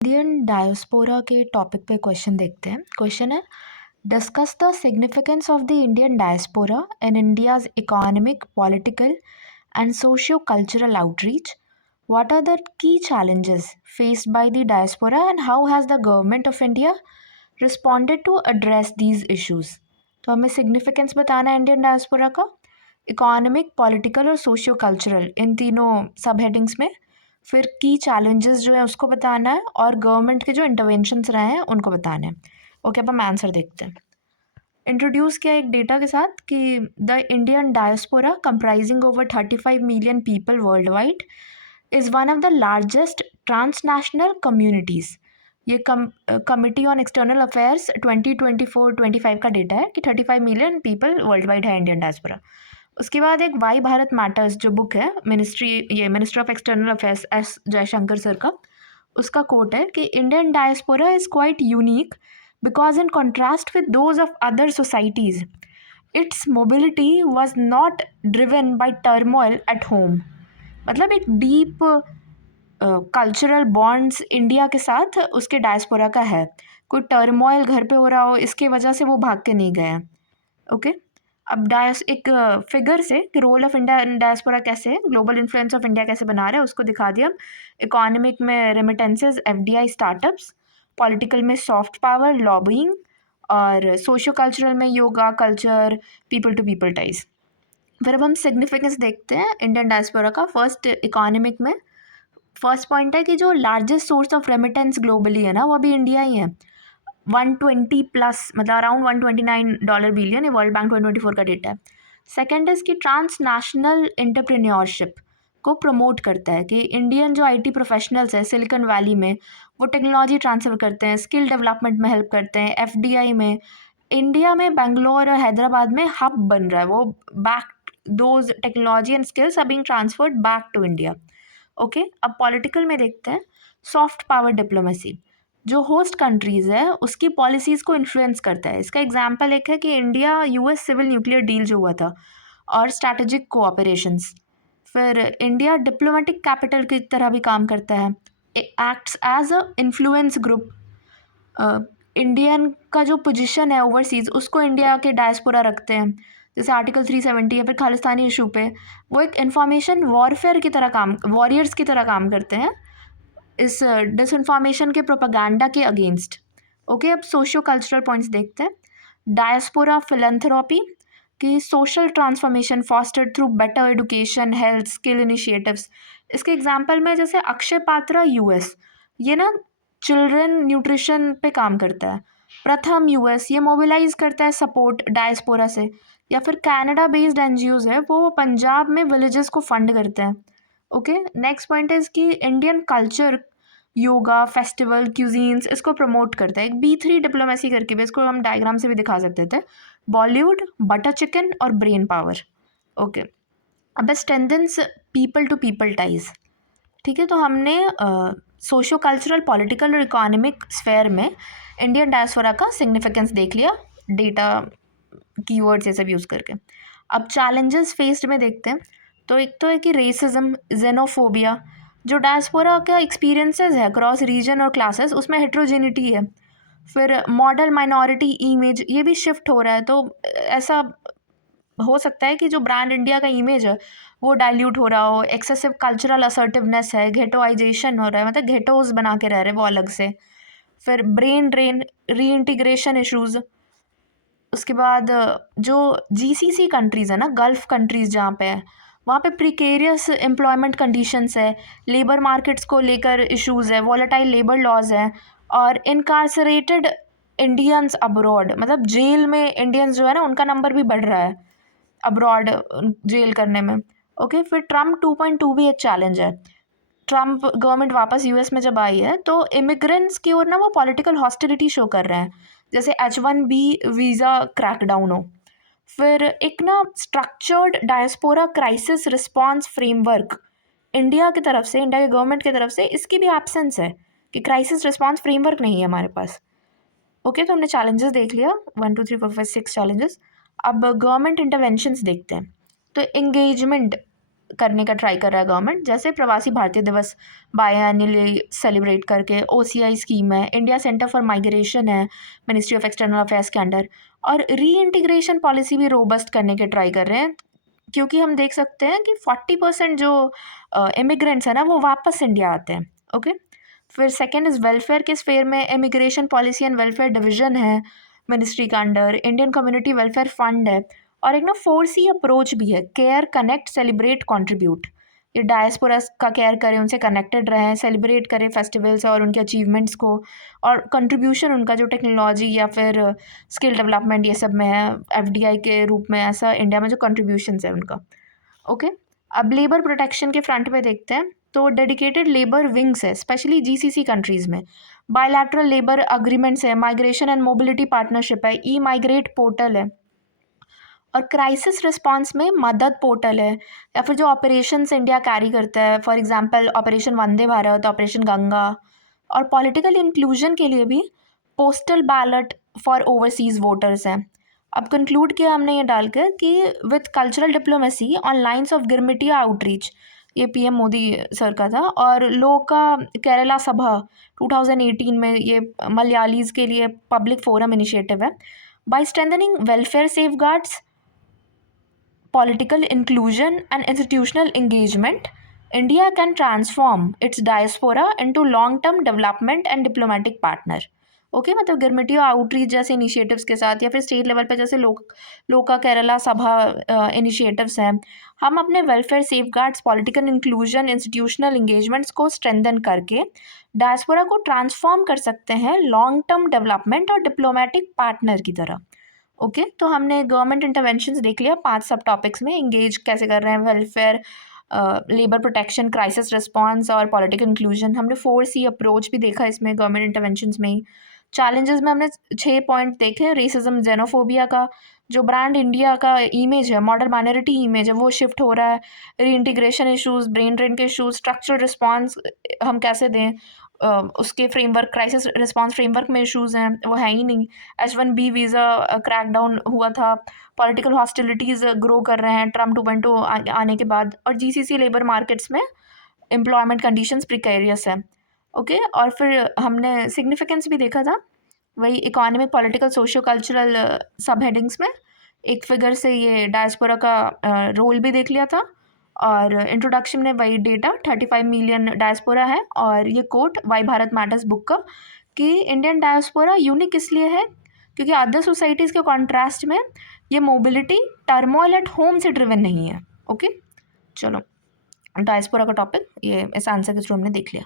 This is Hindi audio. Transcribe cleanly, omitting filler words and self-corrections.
इंडियन डायस्पोरा के टॉपिक पे क्वेश्चन देखते हैं। क्वेश्चन है, discuss the significance of the Indian diaspora in India's economic, political and socio cultural outreach. What are the key challenges faced by the diaspora and how has the government of India responded to address these issues? तो हमें सिग्निफिकेंस बताना है इंडियन डायस्पोरा का, इकोनॉमिक, पॉलिटिकल और सोशियो कल्चरल, इन तीनों सब हेडिंग्स में। फिर की चैलेंजेस जो है उसको बताना है और गवर्नमेंट के जो इंटरवेंशंस रहे हैं उनको बताना है। ओके, अब हम आंसर देखते हैं। इंट्रोड्यूस किया एक डेटा के साथ कि the Indian diaspora comprising over 35 million people world wide is one of the largest transnational communities. ये कमिटी ऑन एक्सटर्नल अफेयर्स 2024-25 का डेटा है कि 35 मिलियन पीपल वर्ल्ड वाइड है इंडियन डायस्पोरा। उसके बाद एक वाई भारत मैटर्स जो बुक है minister of external affairs S Jaishankar sir का, उसका कोट है कि Indian diaspora is quite unique because in contrast with those of other societies it's mobility was not driven by turmoil at home. मतलब एक डीप कल्चरल बॉन्ड्स इंडिया के साथ उसके डायस्पोरा का है। कोई टर्मोइल घर पे हो रहा हो इसके वजह से वो भाग के नहीं गए हैं। ओके, अब एक फिगर से कि role of India in diaspora कैसे है, ग्लोबल इन्फ्लुएंस ऑफ इंडिया कैसे बना रहा है, उसको दिखा दिया। इकोनॉमिक में रेमिटेंसेस, एफडीआई, स्टार्टअप्स, पॉलिटिकल में सॉफ्ट पावर, लॉबिंग, और सोशियो कल्चरल में yoga, culture, people to people ties. फिर अब हम सिग्निफिकेंस देखते हैं इंडियन डायस्पोरा का। फर्स्ट, इकोनॉमिक में फर्स्ट पॉइंट है कि जो largest source of remittance globally है ना, वो भी इंडिया ही है। 120 प्लस, मतलब अराउंड $129 बिलियन, ये वर्ल्ड बैंक 2024 का डेटा है। सेकेंड इज़ कि ट्रांसनेशनल एंटरप्रेन्योरशिप को प्रमोट करता है कि इंडियन जो आईटी प्रोफेशनल्स हैं सिलिकॉन वैली में, वो टेक्नोलॉजी ट्रांसफ़र करते हैं, स्किल डेवलपमेंट में हेल्प करते हैं। एफडीआई में इंडिया में बेंगलोर और हैदराबाद में हब बन रहा है, वो back those technology and skills are being transferred back to India. Okay, अब पॉलिटिकल में देखते हैं। सॉफ्ट पावर डिप्लोमेसी जो होस्ट कंट्रीज़ है उसकी पॉलिसीज़ को इन्फ्लुएंस करता है। इसका एग्जांपल एक है कि India US civil nuclear deal जो हुआ था और स्ट्रैटेजिक कोऑपरेशंस। फिर इंडिया डिप्लोमेटिक कैपिटल की तरह भी काम करता है, acts as a influence group. Indian का जो पोजीशन है ओवरसीज़ उसको इंडिया के डायस्पोरा रखते हैं, जैसे आर्टिकल 370 या फिर खालिस्तानी इशू पे वो एक इंफॉर्मेशन वॉरफेयर की तरह काम, वॉरियर्स की तरह काम करते हैं इस डिसइंफॉर्मेशन के प्रोपागेंडा के अगेंस्ट। ओके, अब सोशियो कल्चरल पॉइंट्स देखते हैं। डायस्पोरा फिलैंथ्रोपी की social transformation fostered through better education, health, skill initiatives. इसके एग्जांपल में जैसे अक्षय पात्रा यूएस, ये ना चिल्ड्रन न्यूट्रिशन पे काम करता है। प्रथम यूएस, ये मोबिलाइज करता है सपोर्ट डायस्पोरा से। या फिर कनाडा बेस्ड एनजीओज है, वो पंजाब में विलेजेस को फंड करते हैं। ओके, नेक्स्ट पॉइंट इज़ कि Indian culture, yoga, festival, cuisines, इसको प्रमोट करता है। एक B3 डिप्लोमेसी करके भी, इसको हम डायग्राम से भी दिखा सकते थे। बॉलीवुड, बटर चिकन और ब्रेन पावर। ओके, अब strengthens people to people ties. ठीक है, तो हमने सोशो कल्चरल, पॉलिटिकल और इकोनॉमिक स्फेयर में इंडियन डायस्पोरा का सिग्निफिकेंस देख लिया डेटा, कीवर्ड्स ये सब यूज़ करके। अब चैलेंजेस फेस्ड में देखते हैं। तो एक तो है कि रेसिज्म, जेनोफोबिया, जो डायस्पोरा का एक्सपीरियंसेस है क्रॉस रीजन और क्लासेस, उसमें हेट्रोजेनिटी है। फिर मॉडल माइनॉरिटी इमेज, ये भी शिफ्ट हो रहा है। तो ऐसा हो सकता है कि जो ब्रांड इंडिया का इमेज है वो डाइल्यूट हो रहा हो। एक्सेसिव कल्चरल असर्टिवनेस है, घेटोआइजेशन हो रहा है, मतलब घेटोज बना के रह रहे वो अलग से। फिर ब्रेन ड्रेन, री इंटीग्रेशन इशूज़। उसके बाद जो जीसीसी कंट्रीज़ है ना, गल्फ़ कंट्रीज़ जहाँ पे है, वहाँ पे प्रिकेरियस एम्प्लॉयमेंट कंडीशंस है, लेबर मार्केट्स को लेकर इश्यूज़ है, वॉलेटाइल लेबर लॉज हैं, और इनकार्सरेटेड इंडियंस अब्रॉड, मतलब जेल में इंडियंस जो है ना उनका नंबर भी बढ़ रहा है अब्रॉड जेल करने में। ओके, फिर ट्रम्प 2.2 भी एक चैलेंज है। ट्रम्प गवर्नमेंट वापस यूएस में जब आई है तो इमिग्रेंट्स की ओर ना वो पॉलिटिकल हॉस्टिलिटी शो कर रहे हैं, जैसे H1B वीज़ा क्रैकडाउन हो। फिर एक ना structured diaspora crisis response framework India की तरफ से, इंडिया के गवर्नमेंट की तरफ से, इसकी भी एब्सेंस है कि क्राइसिस रिस्पॉन्स फ्रेमवर्क नहीं है हमारे पास। ओके, तो हमने चैलेंजेस देख लिया, 1 2 3 4 5 6 चैलेंजेस। अब गवर्नमेंट इंटरवेंशंस देखते हैं। तो एंगेजमेंट करने का ट्राई कर रहा है गवर्नमेंट, जैसे प्रवासी भारतीय दिवस बायएनुअली सेलिब्रेट करके, OCI स्कीम है, इंडिया सेंटर फॉर माइग्रेशन है मिनिस्ट्री ऑफ एक्सटर्नल अफेयर्स के अंडर, और री इंटीग्रेशन पॉलिसी भी रोबस्ट करने के ट्राई कर रहे हैं, क्योंकि हम देख सकते हैं कि 40% जो इमिग्रेंट्स हैं ना वो वापस इंडिया आते हैं। ओके, फिर सेकेंड इज़ वेलफेयर के स्फेयर में immigration policy and welfare division है मिनिस्ट्री के under, Indian community welfare fund है, और एक ना 4C अप्रोच भी है, केयर, कनेक्ट, सेलिब्रेट, कंट्रीब्यूट। ये डायस्पोरा का केयर करें, उनसे कनेक्टेड रहें, सेलिब्रेट करें फेस्टिवल्स और उनके अचीवमेंट्स को, और कंट्रीब्यूशन उनका जो टेक्नोलॉजी या फिर स्किल डेवलपमेंट ये सब में है, FDI के रूप में, ऐसा इंडिया में जो कंट्रीब्यूशंस है उनका। ओके, अब लेबर प्रोटेक्शन के फ्रंट पे देखते हैं, तो डेडिकेटेड लेबर विंग्स है स्पेशली GCC कंट्रीज़ में, बायलैटरल लेबर अग्रीमेंट्स है, माइग्रेशन एंड मोबिलिटी पार्टनरशिप है, E-माइग्रेट पोर्टल है, और क्राइसिस रिस्पांस में मदद पोर्टल है, या फिर जो ऑपरेशंस इंडिया कैरी करता है, for example operation Vande Bharat, operation Ganga, और पॉलिटिकल इंक्लूजन के लिए भी postal ballot for overseas voters हैं। अब कंक्लूड किया हमने ये डालकर कि with cultural diplomacy on lines of Girmitiya outreach, ये PM मोदी सर का था, और लोका केरला सभा 2018 में, ये मलयालीज के लिए पब्लिक फोरम इनिशिएटिव है। By strengthening welfare safeguards, political inclusion and institutional engagement, India can transform its diaspora into long-term development and diplomatic partner. Okay, मतलब गिरमिटियो आउटरीच जैसे इनिशिएटिव्स के साथ, या फिर स्टेट लेवल पे जैसे लोका केरला सभा इनिशिएटिव्स हैं, हम अपने welfare safeguards, political inclusion, institutional engagements को स्ट्रेंथन करके डायस्पोरा को ट्रांसफॉर्म कर सकते हैं लॉन्ग टर्म डेवलपमेंट और डिप्लोमेटिक पार्टनर की तरह। ओके, तो हमने गवर्नमेंट इंटरवेंशंस देख लिया 5 सब टॉपिक्स में, इंगेज कैसे कर रहे हैं, welfare, labour protection, crisis response और पॉलिटिकल इंक्लूजन। हमने 4C अप्रोच भी देखा इसमें गवर्नमेंट इंटरवेंशंस में ही। चैलेंजेस में हमने 6 पॉइंट देखे, रेसिज्म, जेनोफोबिया का जो ब्रांड इंडिया का इमेज है, मॉडल माइनॉरिटी इमेज है, वो शिफ्ट हो रहा है, री इंटीग्रेशन इशूज़, ब्रेन ड्रेन के इशूज़, स्ट्रक्चरल रिस्पांस हम कैसे दें, उसके फ्रेमवर्क, क्राइसिस रिस्पांस फ्रेमवर्क में इशूज़ हैं, वो है ही नहीं। H1B वीज़ा क्रैकडाउन हुआ था, पॉलिटिकल हॉस्टिलिटीज़ ग्रो कर रहे हैं ट्रम्प 2.0 आने के बाद, और GCC लेबर मार्केट्स में एम्प्लॉयमेंट कंडीशंस प्रिकेरियस है। ओके, और फिर हमने सिग्निफिकेंस भी देखा था, वही इकोनॉमिक, पॉलिटिकल, सोशियो कल्चरल सब हेडिंग्स में। एक फिगर से ये डायस्पोरा का रोल भी देख लिया था, और इंट्रोडक्शन में वही डेटा 35 मिलियन डायस्पोरा है, और ये quote why Bharat matters book का, कि इंडियन डायस्पोरा यूनिक इसलिए है क्योंकि अदर सोसाइटीज़ के कॉन्ट्रास्ट में ये मोबिलिटी टर्मोइल एट होम से ड्रिवन नहीं है। ओके, चलो, डायस्पोरा का टॉपिक ये इस आंसर के थ्रू हमने देख लिया।